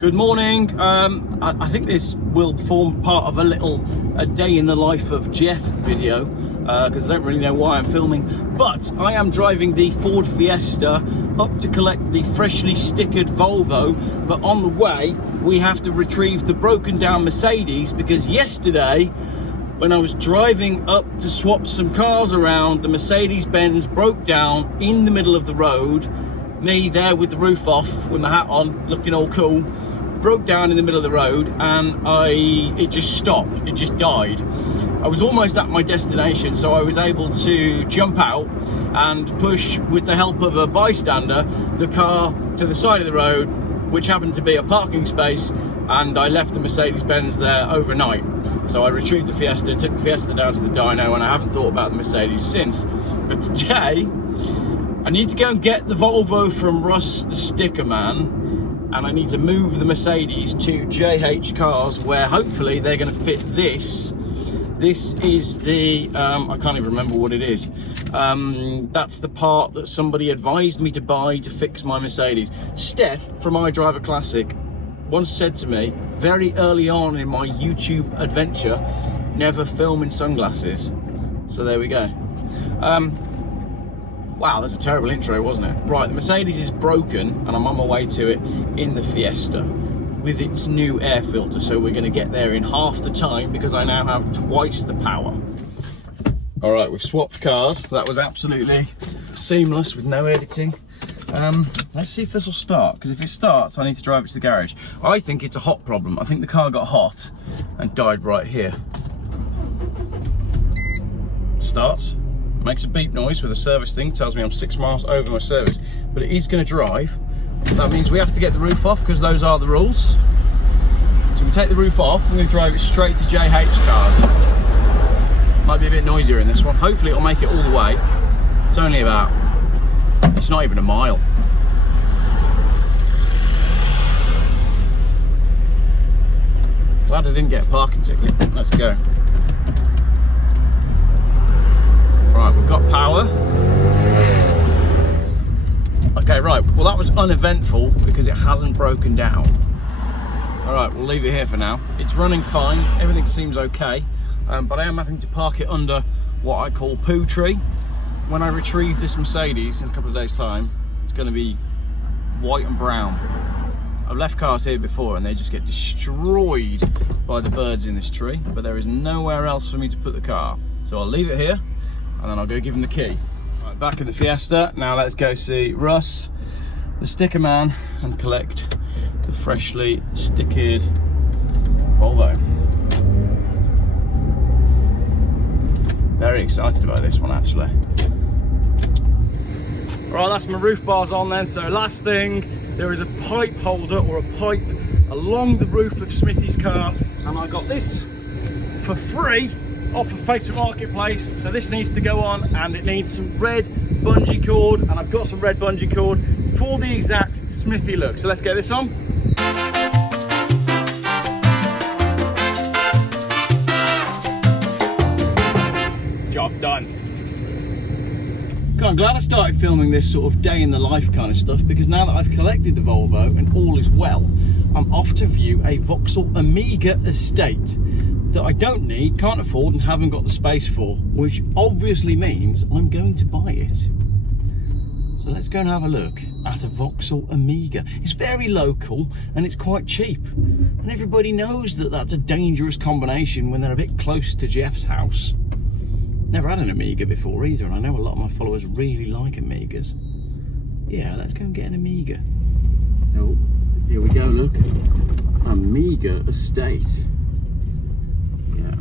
Good morning. I think this will form part of a day in the life of Geoff video, because I don't really know why I'm filming, but I am driving the Ford Fiesta up to collect the freshly stickered Volvo, but on the way we have to retrieve the broken down Mercedes, because yesterday when I was driving up to swap some cars around, the Mercedes-Benz broke down in the middle of the road. Me there with the roof off, with my hat on, looking all cool, broke down in the middle of the road, and it just stopped. It just died. I was almost at my destination, so I was able to jump out and push, with the help of a bystander, the car to the side of the road, which happened to be a parking space, and I left the Mercedes-Benz there overnight. So I retrieved the Fiesta, took the Fiesta down to the dyno, and I haven't thought about the Mercedes since. But today I need to go and get the Volvo from Russ, the sticker man, and I need to move the Mercedes to JH Cars, where hopefully they're going to fit this. This is the, I can't even remember what it is. That's the part that somebody advised me to buy to fix my Mercedes. Steph from iDriver Classic once said to me, very early on in my YouTube adventure, never film in sunglasses. So there we go. Wow, that's a terrible intro, wasn't it? Right, the Mercedes is broken and I'm on my way to it in the Fiesta with its new air filter. So we're going to get there in half the time because I now have twice the power. All right, we've swapped cars. That was absolutely seamless with no editing. Let's see if this will start, because if it starts, I need to drive it to the garage. I think it's a hot problem. I think the car got hot and died right here. Starts. Makes a beep noise with a service thing, tells me I'm 6 miles over my service, but it is going to drive. That means we have to get the roof off, because those are the rules. So we take the roof off, I'm going to drive it straight to JH Cars. Might be a bit noisier in this one. Hopefully it'll make it all the way. It's only about, it's not even a mile. Glad I didn't get a parking ticket. Let's go. Right, we've got power. Okay, right, well that was uneventful because it hasn't broken down. All right, we'll leave it here for now. It's running fine, everything seems okay, but I am having to park it under what I call poo tree. When I retrieve this Mercedes in a couple of days' time, it's going to be white and brown. I've left cars here before and they just get destroyed by the birds in this tree, but there is nowhere else for me to put the car. So I'll leave it here, and then I'll go give him the key. Right, back in the Fiesta. Now let's go see Russ, the sticker man, and collect the freshly stickered Volvo. Very excited about this one, actually. Right, that's my roof bars on then. So last thing, there is a pipe holder or a pipe along the roof of Smithy's car, and I got this for free off of Facebook Marketplace. So this needs to go on, and it needs some red bungee cord, and I've got some red bungee cord for the exact Smithy look. So let's get this on. Job done. God, I'm glad I started filming this sort of day in the life kind of stuff, because now that I've collected the Volvo and all is well, I'm off to view a Vauxhall Amiga estate that I don't need, can't afford, and haven't got the space for, which obviously means I'm going to buy it. So let's go and have a look at a Vauxhall Amiga. It's very local and it's quite cheap, and everybody knows that that's a dangerous combination when they're a bit close to Geoff's house. Never had an Amiga before either, and I know a lot of my followers really like Amigas. Yeah, let's go and get an Amiga. Oh, here we go, look. Amiga estate. Yeah.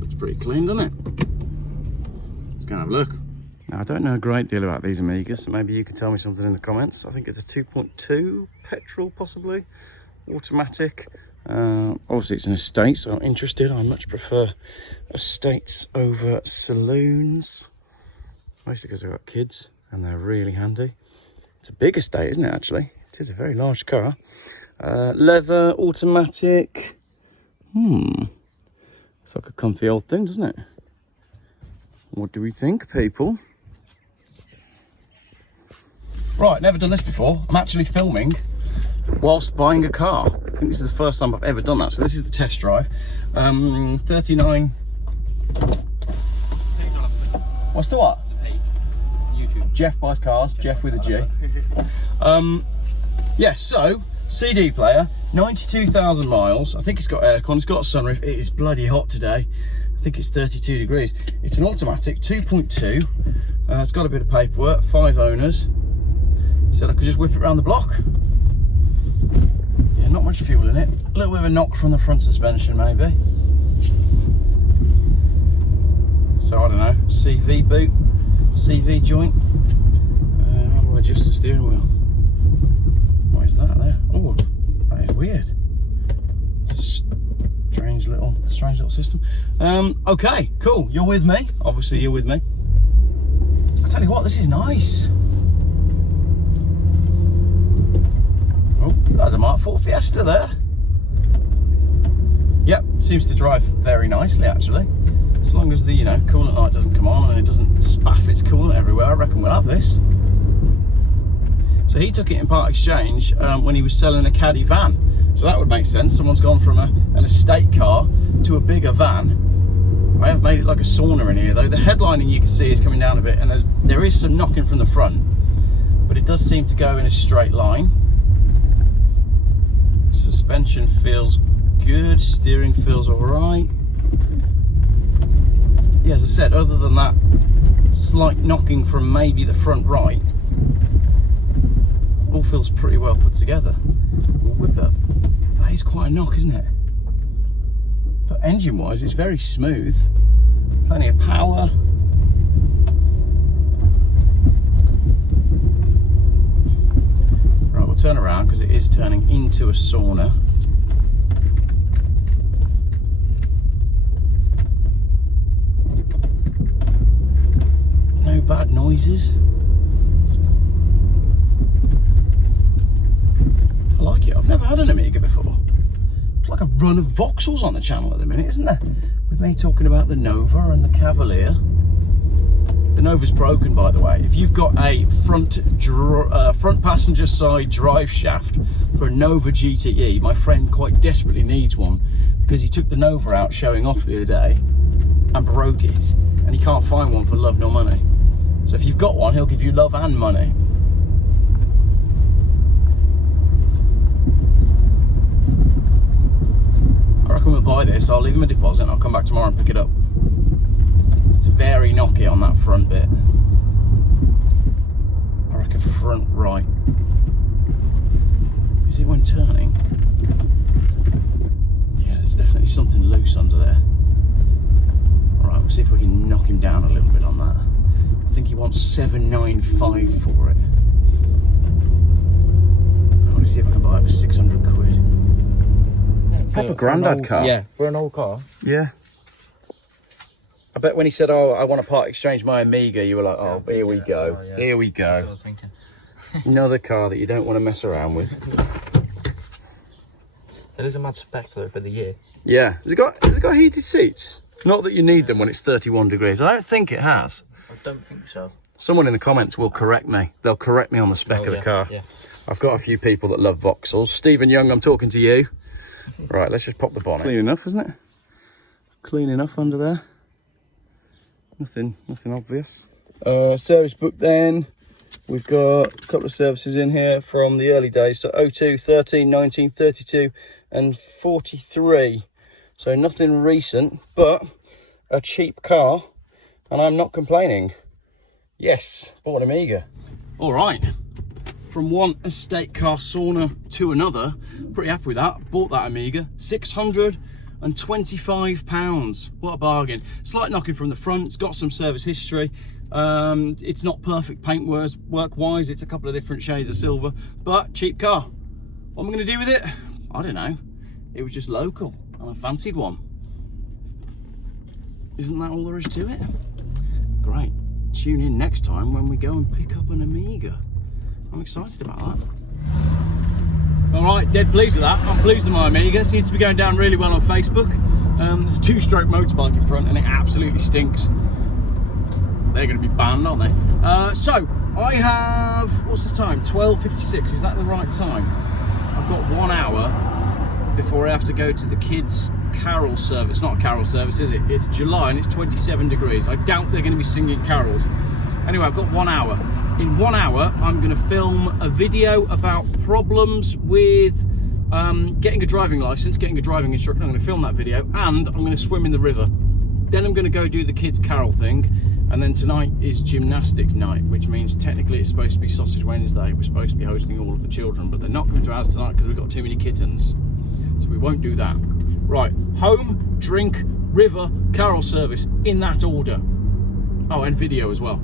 Looks pretty clean, doesn't it? Let's go and have a look. Now, I don't know a great deal about these Amigas, so maybe you can tell me something in the comments. I think it's a 2.2 petrol, possibly. Automatic. Obviously it's an estate, so I'm interested. I much prefer estates over saloons, mostly because I've got kids and they're really handy. It's a big estate, isn't it? Actually, it is a very large car. Leather, automatic. It's like a comfy old thing, doesn't it? What do we think, people? Right, never done this before. I'm actually filming whilst buying a car. I think this is the first time I've ever done that. So this is the test drive. 39. What's the what? YouTube. Geoff buys cars. Geoff with a G. Yeah. So CD player, 92,000 miles. I think it's got aircon. It's got a sunroof. It is bloody hot today. I think it's 32 degrees. It's an automatic 2.2. It's got a bit of paperwork. 5 owners. Said I could just whip it around the block. Yeah, not much fuel in it. A little bit of a knock from the front suspension, maybe. So I don't know. CV boot, CV joint. How do I adjust the steering wheel? What is that there? Oh, that is weird. It's a strange little system. Okay, cool. You're with me. Obviously, you're with me. I tell you what, this is nice. Oh, there's a Mark 4 Fiesta there. Yep, seems to drive very nicely actually. As long as the coolant light doesn't come on and it doesn't spaff its coolant everywhere, I reckon we'll have this. So he took it in part exchange when he was selling a caddy van. So that would make sense. Someone's gone from an estate car to a bigger van. I have made it like a sauna in here though. The headlining you can see is coming down a bit and there is some knocking from the front, but it does seem to go in a straight line. Suspension feels good, steering feels all right. Yeah, as I said, other than that slight knocking from maybe the front right, all feels pretty well put together. We'll whip up. That is quite a knock, isn't it? But engine wise, it's very smooth. Plenty of power. Right, we'll turn around because it is turning into a sauna. No bad noises. I like it. I've never had an Amiga before. It's like a run of Vauxhalls on the channel at the minute, isn't there? With me talking about the Nova and the Cavalier. The Nova's broken, by the way. If you've got a front passenger side drive shaft for a Nova GTE, my friend quite desperately needs one because he took the Nova out showing off the other day and broke it, and he can't find one for love nor money. So if you've got one, he'll give you love and money. I reckon we'll buy this. I'll leave him a deposit and I'll come back tomorrow and pick it up. It's very knocky on that front bit. I reckon front right. Is it when turning? Yeah, there's definitely something loose under there. Alright, we'll see if we can knock him down a little bit on that. I think he wants 795 for it. I want to see if I can buy it for 600 quid. It's a proper grandad car. Yeah, for an old car. Yeah. I bet when he said, "Oh, I want to part exchange my Amiga," you were like, "Oh, here we go. Yeah. Here we go." That's what I was thinking. Another car that you don't want to mess around with. It is a mad spec though for the year. Yeah. Has it got heated seats? Not that you need them when it's 31 degrees. I don't think it has. I don't think so. Someone in the comments will correct me. They'll correct me on the spec of the car. Yeah. I've got a few people that love Vauxhalls. Stephen Young, I'm talking to you. Right, let's just pop the bonnet. Clean enough, isn't it? Clean enough under there. Nothing obvious. Service book then. We've got a couple of services in here from the early days. So 02, 13, 19, 32 and 43. So nothing recent, but a cheap car. And I'm not complaining. Yes, bought an Amiga. All right. From one estate car sauna to another, pretty happy with that. Bought that Amiga, £625. What a bargain. Slight knocking from the front. It's got some service history. It's not perfect paintwork wise. It's a couple of different shades of silver, but cheap car. What am I going to do with it? I don't know. It was just local and I fancied one. Isn't that all there is to it? Great. Tune in next time when we go and pick up an Amiga. I'm excited about that. All right, dead pleased with that. I'm pleased with my Amiga. Seems to be going down really well on Facebook. There's a 2-stroke motorbike in front and it absolutely stinks. They're going to be banned, aren't they? So I have, what's the time? 12:56, is that the right time? I've got 1 hour before I have to go to the kids' carol service. Not a carol service, is it? It's July and it's 27 degrees. I doubt they're going to be singing carols. Anyway, I've got 1 hour. In 1 hour, I'm going to film a video about problems with getting a driving license, getting a driving instructor. I'm going to film that video, and I'm going to swim in the river. Then I'm going to go do the kids' carol thing, and then tonight is gymnastics night, which means technically it's supposed to be Sausage Wednesday. We're supposed to be hosting all of the children, but they're not coming to ours tonight because we've got too many kittens. So we won't do that. Right, home, drink, river, carol service, in that order. Oh, and video as well.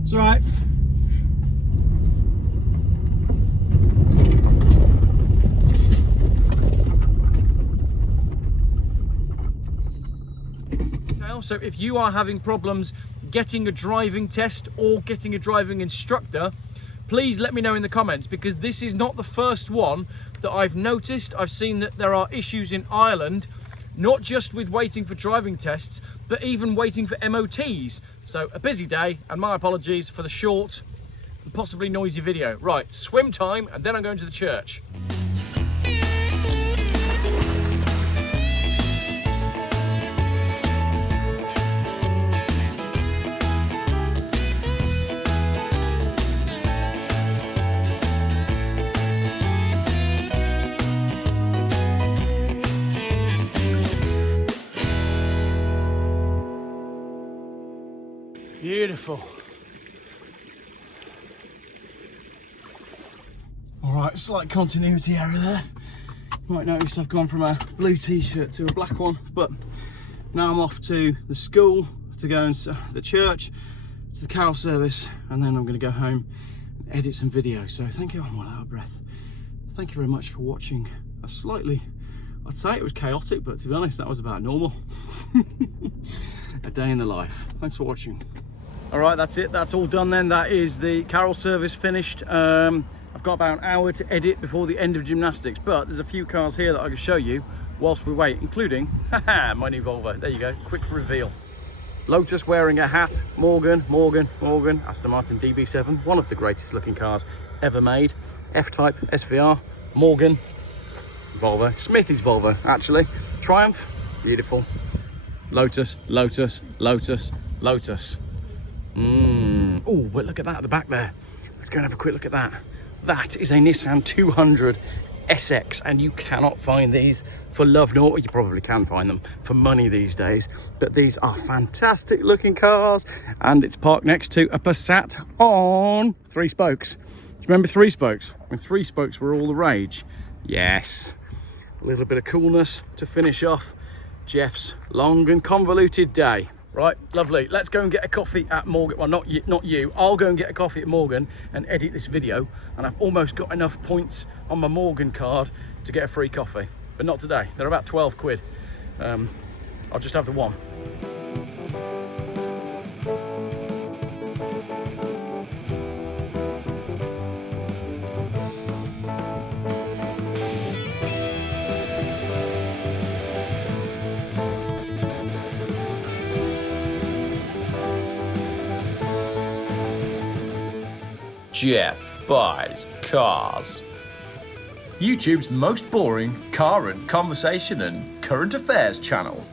It's all right. So if you are having problems getting a driving test or getting a driving instructor, please let me know in the comments, because this is not the first one that I've noticed. I've seen that there are issues in Ireland, not just with waiting for driving tests, but even waiting for MOTs. So a busy day, and my apologies for the short and possibly noisy video. Right, swim time, and then I'm going to the church. Beautiful. All right, slight continuity error there. You might notice I've gone from a blue t-shirt to a black one, but now I'm off to the school to go and the church, to the carol service, and then I'm going to go home and edit some videos. So thank you. I'm well out of breath. Thank you very much for watching a slightly, I'd say it was chaotic, but to be honest, that was about normal. A day in the life. Thanks for watching. All right, that's it. That's all done then. That is the carol service finished. I've got about an hour to edit before the end of gymnastics, but there's a few cars here that I can show you whilst we wait, including my new Volvo. There you go, quick reveal. Lotus wearing a hat, Morgan, Aston Martin DB7, one of the greatest looking cars ever made. F-Type SVR, Morgan, Volvo, Smithy's Volvo actually, Triumph, beautiful. Lotus. Oh, but look at that at the back there. Let's go and have a quick look at that. That is a Nissan 200 SX, and you cannot find these for love nor, you probably can find them for money these days, but these are fantastic looking cars, and it's parked next to a Passat on 3 spokes. Do you remember 3 spokes? When 3 spokes were all the rage? Yes. A little bit of coolness to finish off Geoff's long and convoluted day. Right, lovely. Let's go and get a coffee at Morgan. Well, not you. I'll go and get a coffee at Morgan and edit this video. And I've almost got enough points on my Morgan card to get a free coffee. But not today. They're about 12 quid. I'll just have the one. Geoff buys cars. YouTube's most boring car and conversation and current affairs channel.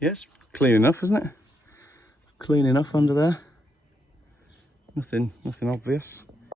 Yes, clean enough, isn't it? Clean enough under there. Nothing obvious.